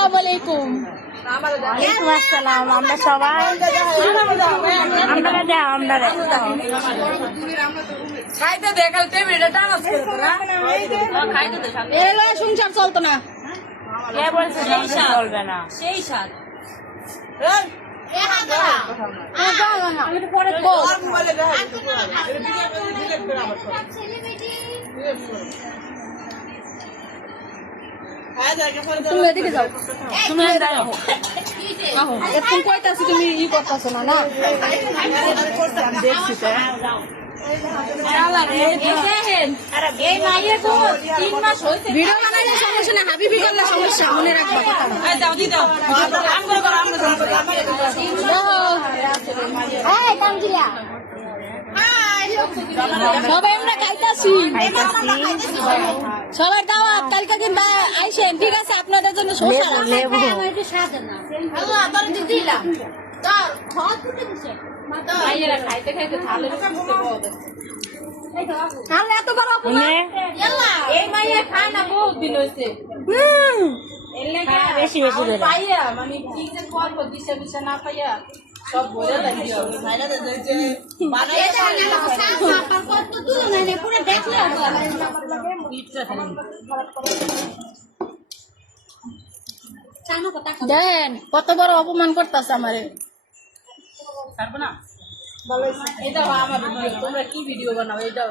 আসসালামু আলাইকুম। ওয়ালাইকুম আসসালাম। আমরা সবাই সংসার চলতো না। কে বলছে সংসার চলবে না? সেই সাত আমি তো পরে বল। তুমি এদিকে যাও, তুমি দাঁড়াও। এখন কইতাছি তুমি ই করতেছো না না। দেখছি তো। এই মাইয়ে তো 3 মাস হয়েছে। ভিডিও বানাইলে সমস্যা না, হাবিবি করলে সমস্যা, মনে রাখবা কথা। এই তামজিলা, সবাই আমরা খাইতাছি, সবাই দাওয়াত কালকে কিন্তু আইসেন, ঠিক আছে? আপনাদের জন্য শসা লেবু খাইতে খাইতে থালে আমরা এত বড় অপমান। এই মাইয়ে খায় না, বহুত দিন হয়েছে। বেশি বেশি করে পাইয়া মানে কি যে করবো, দিশা দিশা না পাইয়া সব বলে লাগিয়ে দেন কত বড় অপমান করতেছে আমারে। পারবো না। এটা আমার ভিডিও, তোমরা কি ভিডিও বানাও? এটাও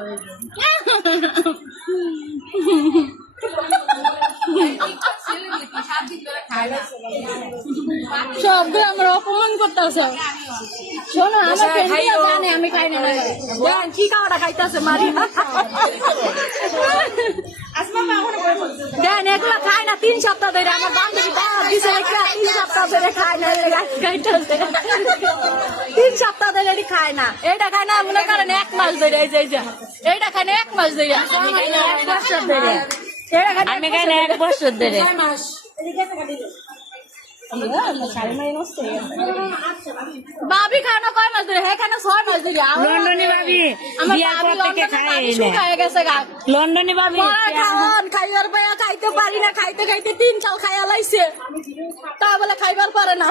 সবগুলো আমার অপমান করতেছে। শোনো, আমার ফ্রেন্ডরা জানে আমি খাই না। দেন কি খাওয়াটা খাইতেছে মারি। দেন এগুলো খায় না 3 সপ্তাহ ধরে। আমার বান্ধবী দাওয়াত দিছে, 3 সপ্তাহ ধরে খায় না, খাইতেছে 3 সপ্তাহ ধরে এটি খায় না। এটা খায় না মনে করেন 1 মাস ধরে। এই যে এইটা খায় না 1 মাস ধরে, 1 বছর ধরে। এটা খায় না আমি খাই না 1 বছর ধরে। ভাবি খায় না কয় মাস ধরে? হ্যাঁ খায় না 6 মাস ধরে। লন্ডনী ভাবি আমার বিয়ার পর থেকে খাই না। শুকায় গেছে গা। লন্ডনী ভাবি খাওয়ান খাইবার পাইয়া খাইতে পারি না, খাইতে খাইতে 3 সাল খাইয়া লাইছে, তা বলে খাইবার পারে না।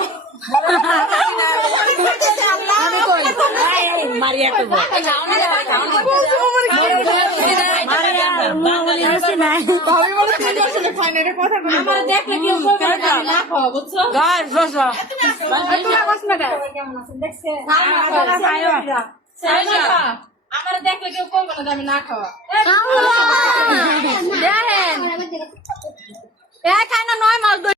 আমি কই মারিয়া করবো আমার দেখলে কেউ করবে না, আমি না খাওয়া, বুঝছো? আমার দেখলে কেউ করবে না, আমি না খাওয়া। দেখেন, খায় না 9 মাস ধরে।